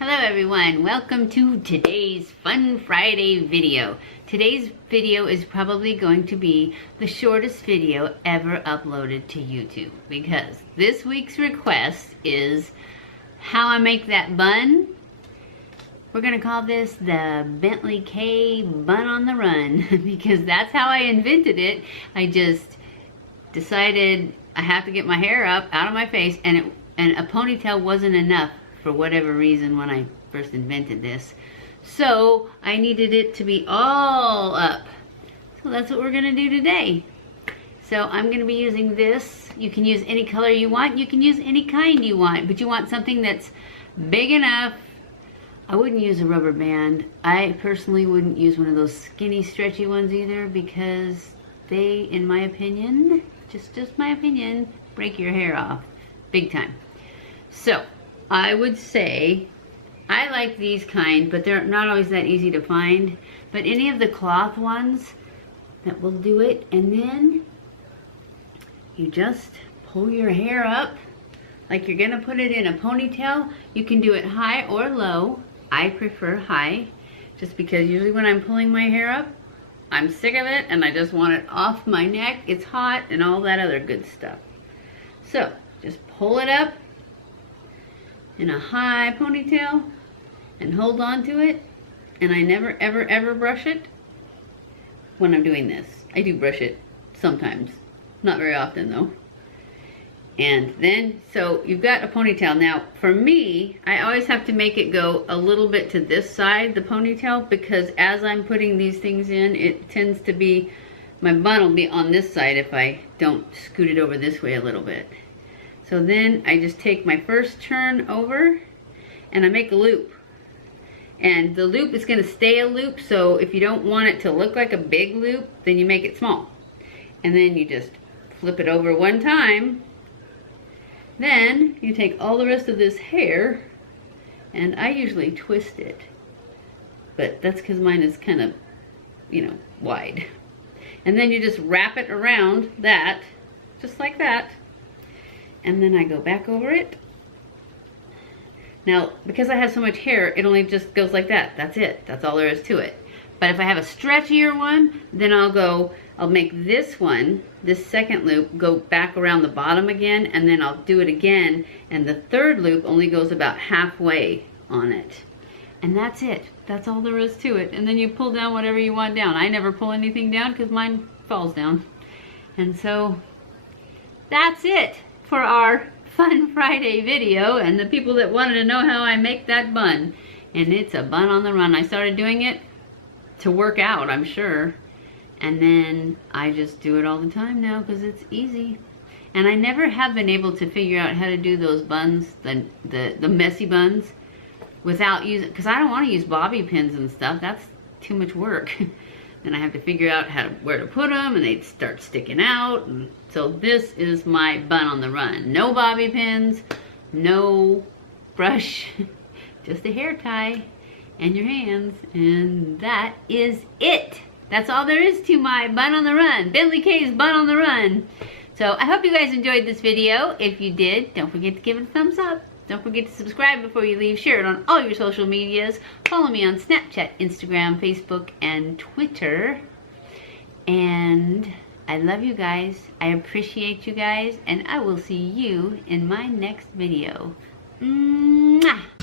Hello everyone, welcome to today's Fun Friday video. Today's video is probably going to be the shortest video ever uploaded to YouTube because this week's request is how I make that bun. We're gonna call this the BentlyK's bun on the run because that's how I invented it. I just decided I have to get my hair up out of my face and a ponytail wasn't enough for whatever reason when I first invented this. So I needed it to be all up. So that's what we're gonna do today. So I'm gonna be using this. You can use any color you want. You can use any kind you want, but you want something that's big enough. I wouldn't use a rubber band. I personally wouldn't use one of those skinny, stretchy ones either because they, in my opinion, just my opinion, break your hair off big time. So I would say I like these kind, but they're not always that easy to find. But any of the cloth ones, that will do it. And then you just pull your hair up like you're gonna put it in a ponytail. You can do it high or low. I prefer high, just because usually when I'm pulling my hair up, I'm sick of it and I just want it off my neck. It's hot and all that other good stuff. So just pull it up in a high ponytail and hold on to it, and I never ever brush it when I'm doing this. I do brush it sometimes, not very often though. And then, so you've got a ponytail. Now for me, I always have to make it go a little bit to this side, the ponytail, because as I'm putting these things in, it tends to be, my bun will be on this side if I don't scoot it over this way a little bit. So then I just take my first turn over and I make a loop. And the loop is gonna stay a loop, so if you don't want it to look like a big loop, then you make it small. And then you just flip it over one time. Then you take all the rest of this hair, and I usually twist it. But that's because mine is kind of, you know, wide. And then you just wrap it around that, just like that. And then I go back over it. Now, because I have so much hair, it only just goes like that. That's it. That's all there is to it. But if I have a stretchier one, then I'll make this one, this second loop, go back around the bottom again, and then I'll do it again, and the third loop only goes about halfway on it. And that's it. That's all there is to it. And then you pull down whatever you want down. I never pull anything down because mine falls down. And so that's it for our Fun Friday video, and the people that wanted to know how I make that bun. And it's a bun on the run. I started doing it to work out, I'm sure. And then I just do it all the time now because it's easy. And I never have been able to figure out how to do those buns, the messy buns, without using, because I don't want to use bobby pins and stuff. That's too much work. Then I have to figure out where to put them, and they start sticking out. And so this is my bun on the run. No bobby pins, no brush, just a hair tie and your hands, and that is it. That's all there is to my bun on the run, BentlyK's bun on the run. So I hope you guys enjoyed this video. If you did, don't forget to give it a thumbs up. Don't forget to subscribe before you leave. Share it on all your social medias. Follow me on Snapchat, Instagram, Facebook, and Twitter. And I love you guys. I appreciate you guys. And I will see you in my next video. Mwah!